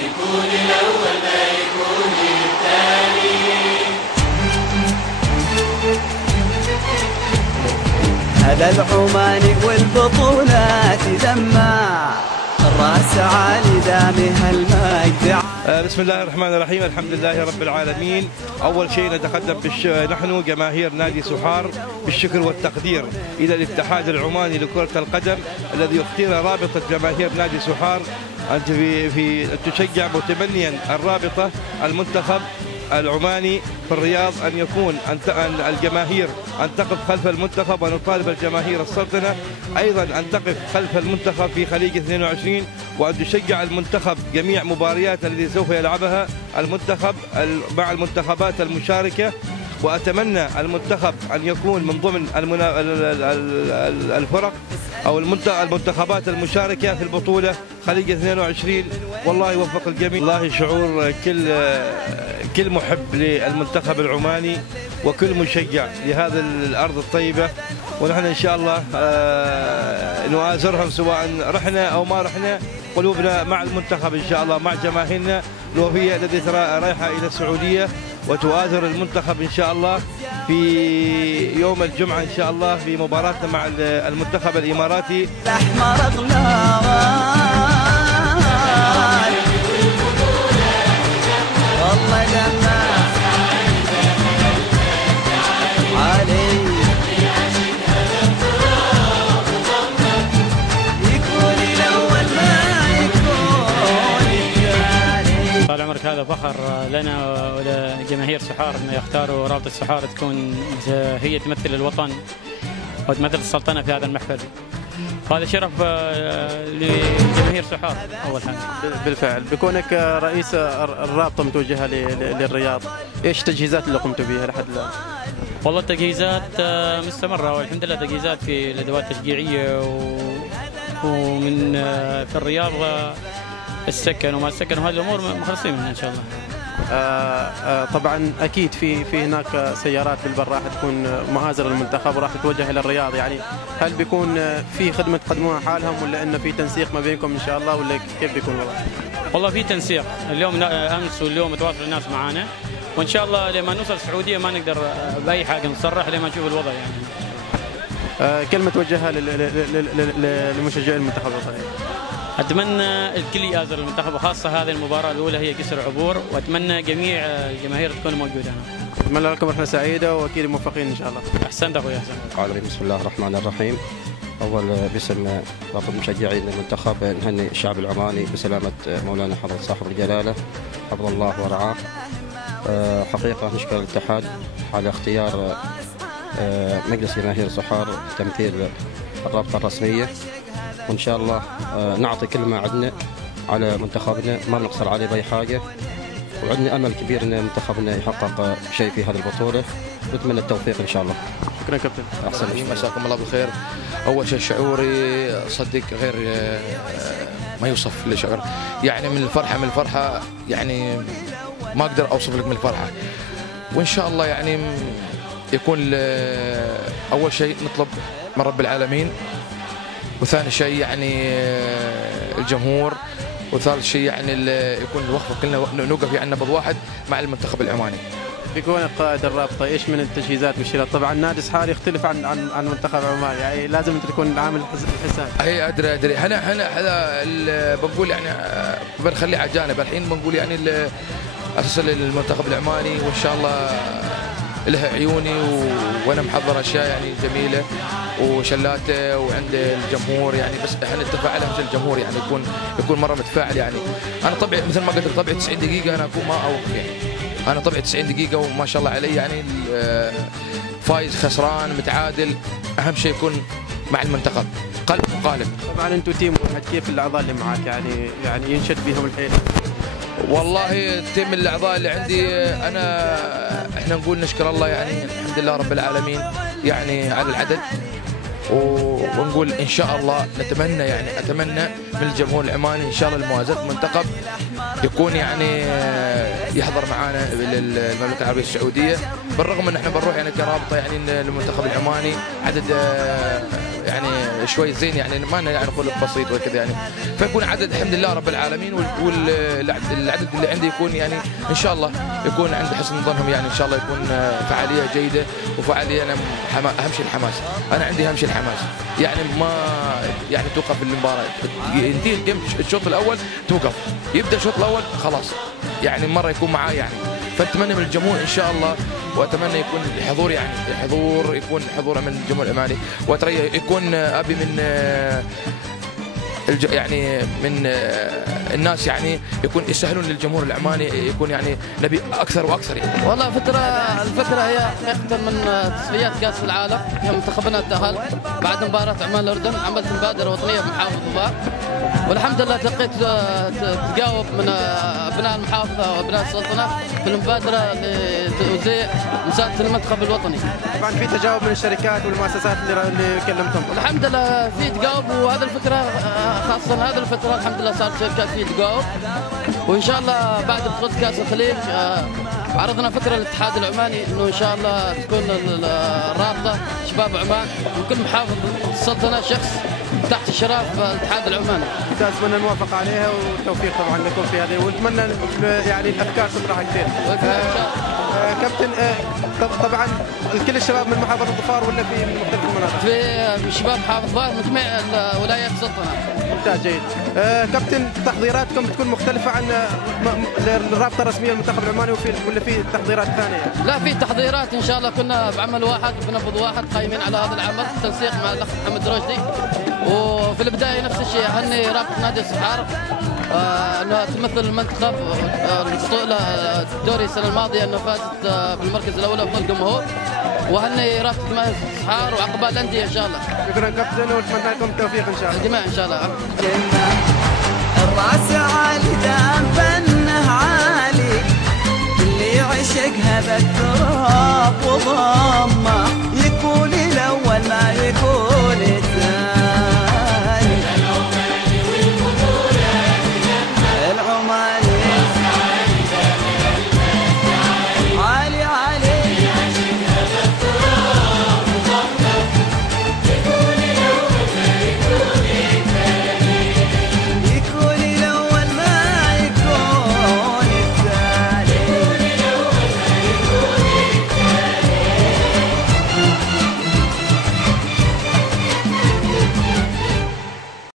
يكون الأول ما يكون الثاني. هذا العماني والبطولات لما الراس عالي دامها المجد. بسم الله الرحمن الرحيم، الحمد لله رب العالمين. أول شيء نتقدم نحن جماهير نادي سحار بالشكر والتقدير إلى الاتحاد العماني لكرة القدم الذي اختار رابطة جماهير نادي سحار أن تشجع متبنيا الرابطة المنتخب العماني في الرياض، أن يكون أن الجماهير أن تقف خلف المنتخب، ونطالب الجماهير السلطنة أيضا أن تقف خلف المنتخب في خليج 22، وأن تشجع المنتخب جميع مباريات التي سوف يلعبها المنتخب مع المنتخبات المشاركة. وأتمنى المنتخب أن يكون من ضمن الفرق أو المنتخبات المشاركة في البطولة خليج 22. والله يوفق الجميع. والله شعور كل محب للمنتخب العماني وكل مشجع لهذا الأرض الطيبة، ونحن إن شاء الله نؤازرهم سواء رحنا أو ما رحنا. قلوبنا مع المنتخب إن شاء الله، مع جماهيرنا الوفية التي رايحة إلى السعودية وتؤازر المنتخب إن شاء الله في يوم الجمعة إن شاء الله في مباراتنا مع المنتخب الإماراتي. الأحمر أغلى والله لما علي يكون الأول ما يكون الثاني. طال عمرك، هذا فخر لنا ولجماهير سحار انه يختاروا رابطة سحار تكون هي تمثل الوطن وتمثل السلطنة في هذا المحفل. هذا شرف لجماهير سحار. اول حاجه بالفعل بكونك رئيس الرابطه متوجهه للرياض، ايش التجهيزات اللي قمتوا بها لحد الان؟ والله التجهيزات مستمره والحمد لله، تجهيزات في الادوات التشجيعيه ومن في الرياض السكن وما السكن وهذه الامور مخلصين منها ان شاء الله. طبعا اكيد في هناك سيارات بالبر راح تكون مؤازره للمنتخب وراح تتوجه الى الرياض، يعني هل بيكون في خدمه تقدموها حالهم ولا انه في تنسيق ما بينكم ان شاء الله، ولا كيف بيكون الوضع؟ والله في تنسيق، اليوم امس واليوم تواصل الناس معانا، وان شاء الله لما نوصل السعوديه ما نقدر باي حاجه نصرح لما نشوف الوضع يعني. كلمه توجهها لمشجعي المنتخب الوطني. اتمنى الكل يآزر المنتخب، وخاصه هذه المباراه الاولى هي جسر عبور، واتمنى جميع الجماهير تكون موجوده هنا. اتمنى لكم رحله سعيده واكيد موفقين ان شاء الله. احسنت اخوي احسنت. بسم الله الرحمن الرحيم. اول باسم رابطه مشجعين المنتخب نهني الشعب العماني بسلامه مولانا حضره صاحب الجلاله حفظ الله ورعاه. حقيقه نشكر الاتحاد على اختيار مجلس جماهير سحار تمثيل الرابطه الرسميه، وإن شاء الله نعطي كل ما عندنا على منتخبنا، ما بنقصر عليه بأي حاجة، وعندنا أمل كبير أن منتخبنا يحقق شيء في هذه البطولة، ونتمنى التوفيق إن شاء الله. شكرا كابتن. أحسن. مساكم الله بالخير. أول شيء شعوري صدق غير ما يوصف لشعور، يعني من الفرحة يعني ما أقدر أوصف لك من الفرحة. وإن شاء الله يعني يكون أول شيء نطلب من رب العالمين، وثاني شيء يعني الجمهور، وثالث شيء يعني يكون الوقفه كلنا نوقف يعني نبض واحد مع المنتخب العماني. بكونك قائد الرابطه ايش من التجهيزات والشيلات؟ طبعا نادي سحار يختلف عن منتخب عمان، يعني لازم انت تكون عامل حساب. هي ادري هنا بنقول يعني بنخليه على جانب الحين، بنقول يعني اساسا المنتخب العماني، وان شاء الله له عيوني وانا محضر اشياء يعني جميله وشلاته وعند الجمهور، يعني بس احنا التفاعل مثل الجمهور يعني يكون مره متفاعل. يعني انا طبعي مثل ما قلت طبعي 90 دقيقه انا اكون ما اوقف، يعني انا طبعي 90 دقيقه وما شاء الله علي، يعني فايز خسران متعادل، اهم شيء يكون مع المنتخب قلب وقالب. طبعا انتم تيم واحد، كيف الاعضاء اللي معك يعني ينشد بهم الحيل؟ والله التيم الاعضاء اللي عندي احنا نقول نشكر الله، يعني الحمد لله رب العالمين يعني على العدد، ونقول ان شاء الله اتمنى من الجمهور العماني ان شاء الله الموازنه المنتخب يكون يعني يحضر معانا المملكه العربيه السعوديه، بالرغم ان احنا بنروح يعني كرابطه يعني المنتخب العماني عدد يعني شوي زين، يعني ما يعني نقول بسيط وكذا يعني، فيكون عدد الحمد لله رب العالمين، والعدد اللي عندي يكون يعني ان شاء الله يكون عند حسن ظنهم، يعني ان شاء الله يكون فعاليه جيده وفعاليه. انا اهم شيء الحماس، انا عندي اهم شيء الحماس، يعني ما يعني توقف المباراه، ينتهي الشوط الاول توقف، يبدا الشوط الاول خلاص يعني مره يكون معاه يعني. فاتمنى من الجمهور ان شاء الله، واتمنى يكون الحضور يعني يكون حضور من الجمهور العماني، واتريا يكون ابي من يعني من الناس يعني يكون يسهلون للجمهور العماني، يكون يعني نبي اكثر واكثر يعني. والله الفكره هي حقيقه من تصفيات كاس العالم، يوم منتخبنا تاهل بعد مباراه عمان الاردن، عملت مبادره وطنيه بمحافظه ظفار، والحمد لله لقيت تجاوب من ابناء المحافظه وابناء السلطنه في المبادره لتوزيع مساعده المنتخب الوطني. طبعا في تجاوب من الشركات والمؤسسات اللي كلمتهم. الحمد لله في تجاوب، وهذا الفكره خاصه هذه الفتره الحمد لله صارت شركات في تجاوب، وان شاء الله بعد بطوله كاس الخليج عرضنا فكره للاتحاد العماني انه ان شاء الله تكون الرابطه شباب عمان من كل محافظه السلطنه شخص تحت اشراف الاتحاد العماني. اتمنى الموافقه عليها والتوفيق طبعا لكم في هذه، ونتمنى يعني الافكار تطرح كثير. كابتن طبعا كل الشباب من محافظه ظفار ولا في من مختلف المناطق؟ في شباب محافظه ظفار من جميع ولايات السلطنه. ممتاز جيد. كابتن تحضيراتكم بتكون مختلفه عن الرابطه الرسميه للمنتخب العماني ولا في تحضيرات ثانيه؟ لا في تحضيرات ان شاء الله، كنا بعمل واحد بنبض واحد قايمين على هذا العمل تنسيق مع الاخ محمد رشدي، وفي البدايه نفس الشيء اهني رابطه نادي الصحار انها تمثل المنتخب البطوله الدوري السنه الماضيه انه فازت بالمركز الاول افضل جمهور، واهني رابطه نادي الصحار وعقبال الانديه ان شاء الله. شكرا كابتن ونتمنى لكم التوفيق ان شاء الله. الجميع ان شاء الله. الراس عالي دام فنه عالي، اللي يعشقها بتكون